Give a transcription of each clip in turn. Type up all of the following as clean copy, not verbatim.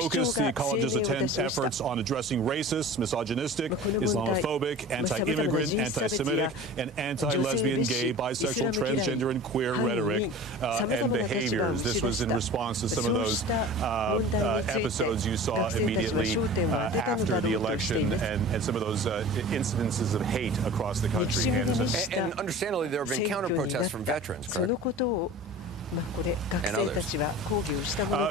focus the college's efforts on addressing racist, misogynistic, Islamophobic, anti-immigrant, anti-Semitic, and anti-lesbian, gay, bisexual, transgender, and queer rhetoric and behaviors. This was in response to some of those episodes you saw immediately after the election and some of those incidences of hate across the country. Anderson. And understandably, there have been counter-protests from veterans, correct? And others.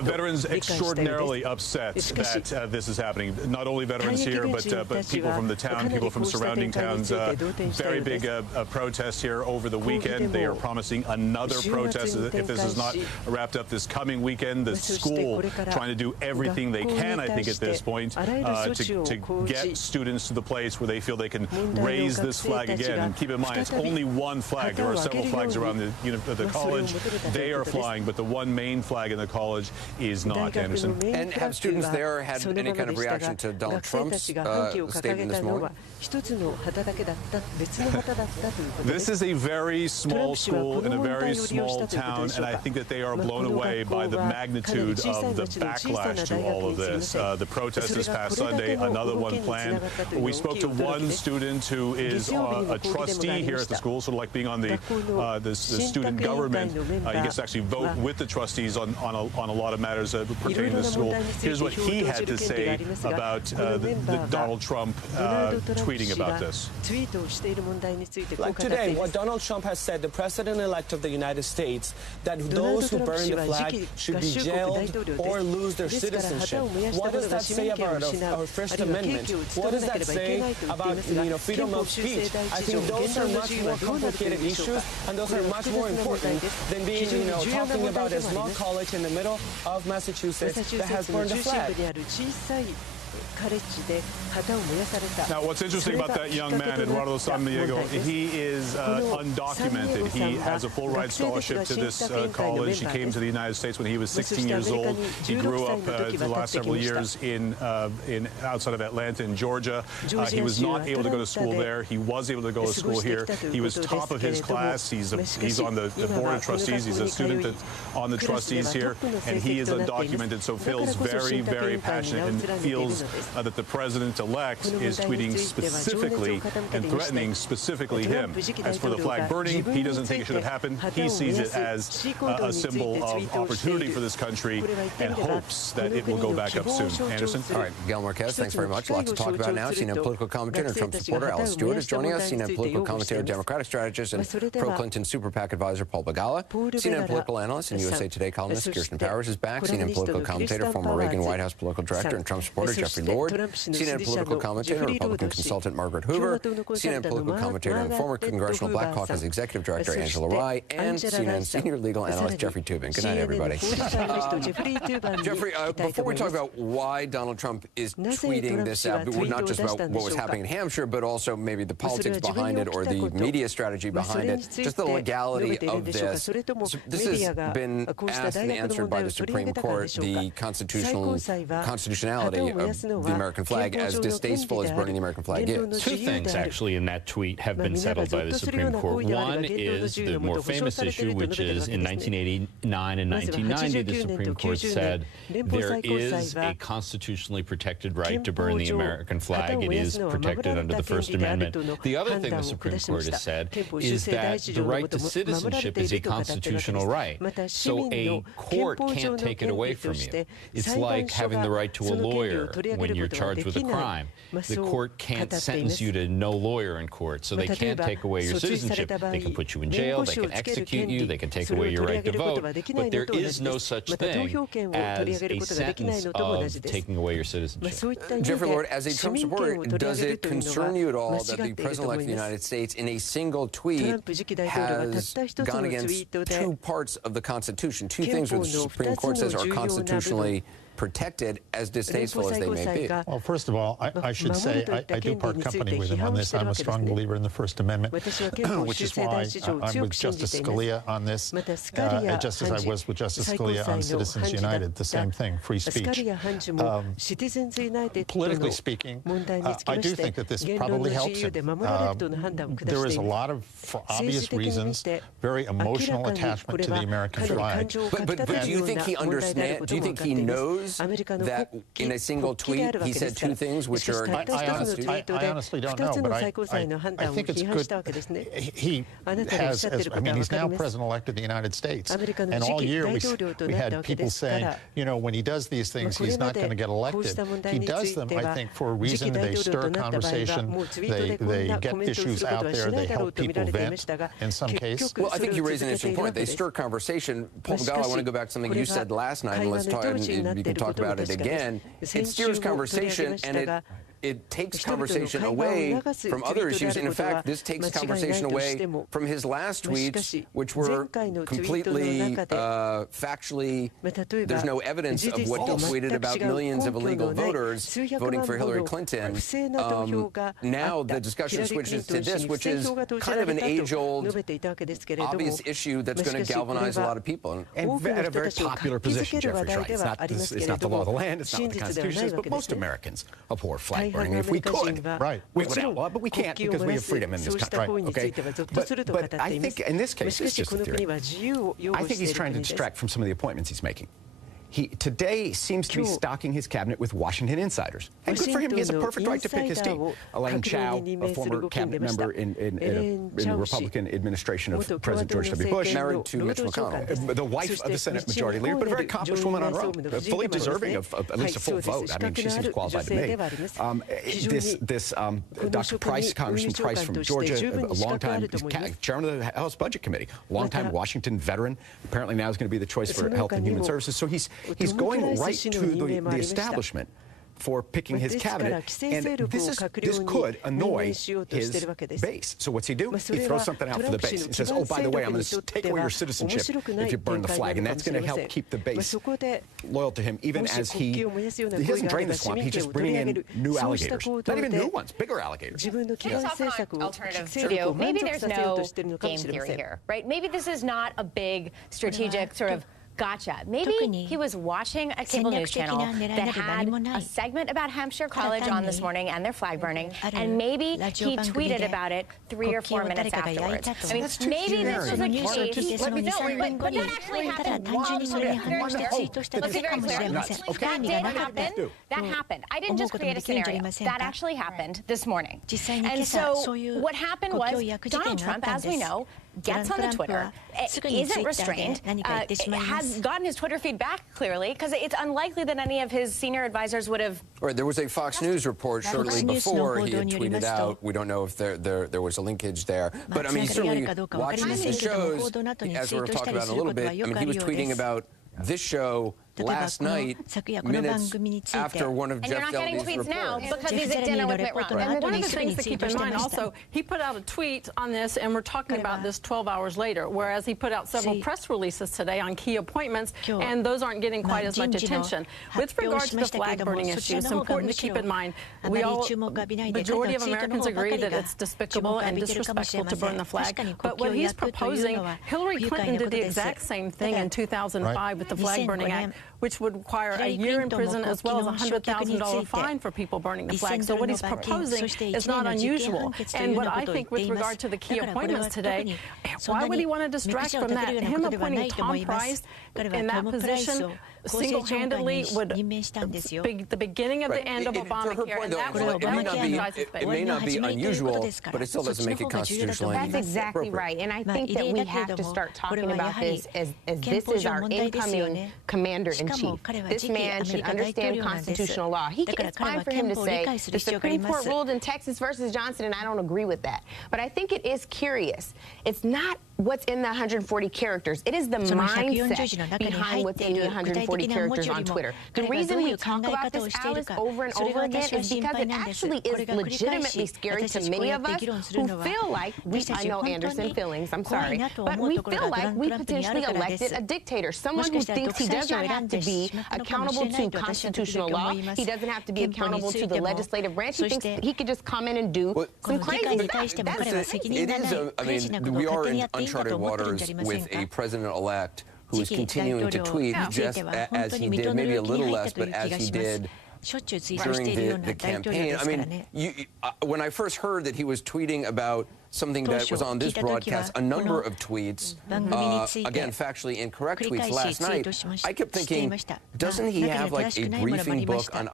Veterans extraordinarily upset that this is happening. Not only veterans here, but people from the town, people from surrounding towns. Very big protest here over the weekend. They are promising another protest if this is not wrapped up this coming weekend. The school trying to do everything they can, I think, at this point, to get students to the place where they feel they can raise this flag again. And keep in mind, it's only one flag. There are several flags around the college. They are flying, but the one main flag in the college is not, Anderson. And have students there had any kind of reaction to Donald Trump's statement this morning? This is a very small school in a very small town, and I think that they are blown away by the magnitude of the backlash to all of this. The protest this past Sunday, another one planned. We spoke to one student who is a trustee here at the school, sort of like being on the student government. He gets to actually vote with the trustees on a lot of matters pertaining to the school. Here's what he had to say about Donald Trump tweeting about this. Like today, what Donald Trump has said, the president-elect of the United States, that those who burn the flag should be jailed or lose their citizenship. What does that say about our First Amendment? What does that say about freedom of speech? I think those are much more complicated issues, and those are much more important than being talking about a small college in the middle of Massachusetts that has burned the flag. Now, what's interesting about that young man, Eduardo San Diego, he is undocumented. He has a full-ride scholarship to this college. He came to the United States when he was 16 years old. He grew up the last several years in outside of Atlanta in Georgia. He was not able to go to school there. He was able to go to school here. He was top of his class. He's on the board of trustees. He's a student that's on the trustees here, and he is undocumented, so feels very, very passionate and feels that the president-elect is tweeting specifically and threatening specifically him. As for the flag burning, he doesn't think it should have happened. He sees it as a symbol of opportunity for this country and hopes that it will go back up soon. Anderson? All right, Gail Marquez, thanks very much. A lot to talk about now. CNN political commentator and Trump supporter Alice Stewart is joining us. CNN political commentator, Democratic strategist, and pro-Clinton super PAC advisor Paul Begala. CNN political analyst and USA Today columnist Kirsten Powers is back. CNN political commentator, former Reagan White House political director, and Trump supporter Jeffrey Lord. CNN political commentator, Republican consultant Margaret Hoover, CNN political commentator and former Congressional Black Caucus executive director Angela Rye, and CNN senior legal analyst Jeffrey Toobin. Good night, everybody. Jeffrey, before we talk about why Donald Trump is tweeting this out, not just about what was happening in Hampshire, but also maybe the politics behind it or the media strategy behind it, just the legality of this. So this has been asked and answered by the Supreme Court, the constitutionality of the American flag, as distasteful as burning the American flag is. Two things actually in that tweet have been settled by the Supreme Court. One is the more famous issue, which is in 1989 and 1990, the Supreme Court said there is a constitutionally protected right to burn the American flag. It is protected under the First Amendment. The other thing the Supreme Court has said is that the right to citizenship is a constitutional right. So a court can't take it away from you. It's like having the right to a lawyer when you're charged with a crime. The court can't sentence you to no lawyer in court, so they can't take away your citizenship. They can put you in jail, they can execute you, they can take away your right to vote, but there is no such thing as a sentence of taking away your citizenship. Jeffrey Lord, as a Trump supporter, does it concern you at all that the President-elect of the United States, in a single tweet, has gone against two parts of the Constitution, two things which the Supreme Court says are constitutionally protected, as distasteful as they may be? Well, first of all, I should say I do part company with him on this. I'm a strong believer in the First Amendment, which is why I'm with Justice Scalia on this, just as I was with Justice Scalia on Citizens United, the same thing, free speech. Politically speaking, I do think that this probably helps him. There is a lot of, for obvious reasons, very emotional attachment to the American flag. But do you think he understands, do you think he knows shows that in a single tweet he said two things which are I honestly don't know, but I think it's good. He has, I mean, he's now president-elect of the United States, and all year we had people saying, you know, when he does these things, he's not going to get elected. He does them, I think, for a reason. They stir conversation, they get issues out there, they help people vent in some case. Well, I think you raise an interesting point. They stir conversation. Paul Begala, I want to go back to something you said last night, and let's talk, and you can talk about it again. It steers conversation, and it takes conversation away from other issues. And in fact, this takes conversation away from his last tweets, which were completely factually, there's no evidence of what he tweeted about millions of illegal voters voting for Hillary Clinton. Now the discussion switches to this, which is kind of an age-old, obvious issue that's going to galvanize a lot of people. And at a very popular position, Jeffrey Schreier. It's not the law of the land, it's not what the Constitution says, but most Americans abhor flag burning. If we could, we would outlaw, but we can't because we have freedom in this country. Okay? But I think in this case, it's just a theory. I think he's trying to distract from some of the appointments he's making. He today seems to be stocking his cabinet with Washington insiders. And good for him, he has a perfect right to pick his team. Elaine Chao, a former cabinet member in the Republican administration of President George W. Bush. Married to Mitch McConnell. The wife of the Senate Majority Leader, but a very accomplished woman on her own. Fully deserving of at least a full vote. I mean, she seems qualified to me. Dr. Price, Congressman Price from Georgia, a long-time chairman of the House Budget Committee, long-time Washington veteran, apparently now is going to be the choice for Health and Human Services. So he's going right to the establishment for picking his cabinet, and this could annoy his base. So what's he do? He throws something out for the base. He says, oh, by the way, I'm going to take away your citizenship if you burn the flag, and that's going to help keep the base loyal to him, even as he doesn't drain the swamp, he's just bringing in new alligators. Not even new ones, bigger alligators. Here's alternative studio. Maybe there's no game theory here, right? Maybe this is not a big strategic sort of gotcha. Maybe he was watching a cable news channel that had a segment about Hampshire College on this morning and their flag burning, and maybe he tweeted about it 3 or 4 minutes afterwards. I mean, maybe this was a case. But that actually happened. Let's be very clear. That did happen. That happened. I didn't just create a scenario. That actually happened this morning. And so what happened was Donald Trump, as we know, gets on the Twitter, isn't restrained, has gotten his Twitter feed back, clearly, because it's unlikely that any of his senior advisors would have... Right, there was a Fox News report shortly before he had tweeted out. We don't know if there was a linkage there. But, I mean, certainly watching these shows, as we're talking about in a little bit, I mean, he was tweeting about this show last night, minutes after one of Jeff Zelny's reports. And you're not getting tweets now because he's at dinner with Mitt Romney. And one of the things to keep in mind also, he put out a tweet on this, and we're talking about this 12 hours later, whereas he put out several press releases today on key appointments, and those aren't getting quite as much attention. With regard to the flag burning issue, it's important to keep in mind, majority of Americans agree that it's despicable and disrespectful to burn the flag, but what he's proposing, Hillary Clinton did the exact same thing in 2005 with the Flag Burning Act, which would require a year in prison as well as a $100,000 fine for people burning the flag. So what he's proposing is not unusual. And what I think with regard to the key appointments today, why would he want to distract from that? Him appointing Tom Price in that position single-handedly would be the beginning of the end of Obamacare. And it may not be unusual, but it still doesn't make it constitutionally appropriate. That's exactly right. And I think that we have to start talking about this as this is our incoming commander-in-chief. This man should understand constitutional law. It's fine for him to say, the Supreme Court ruled in Texas versus Johnson, and I don't agree with that. But I think it is curious. It's not what's in the 140 characters. It is the mindset behind what's in the 140 characters on Twitter. The reason we talk about this, Alice, over and over again is because it actually is legitimately scary to many of us who feel like, I know Anderson feelings, I'm sorry, but we feel like we potentially elected a dictator, someone who thinks he does not have to be accountable to constitutional law. He doesn't have to be accountable to the legislative branch. He thinks he could just come in and do some crazy stuff. It is, I mean, we are in uncharted waters with a president-elect who is continuing to tweet just as he did, maybe a little less, but as he did during the campaign. I mean, when I first heard that he was tweeting about something that was on this broadcast, a number of tweets, again, factually incorrect tweets last night, I kept thinking, doesn't he have like a briefing book on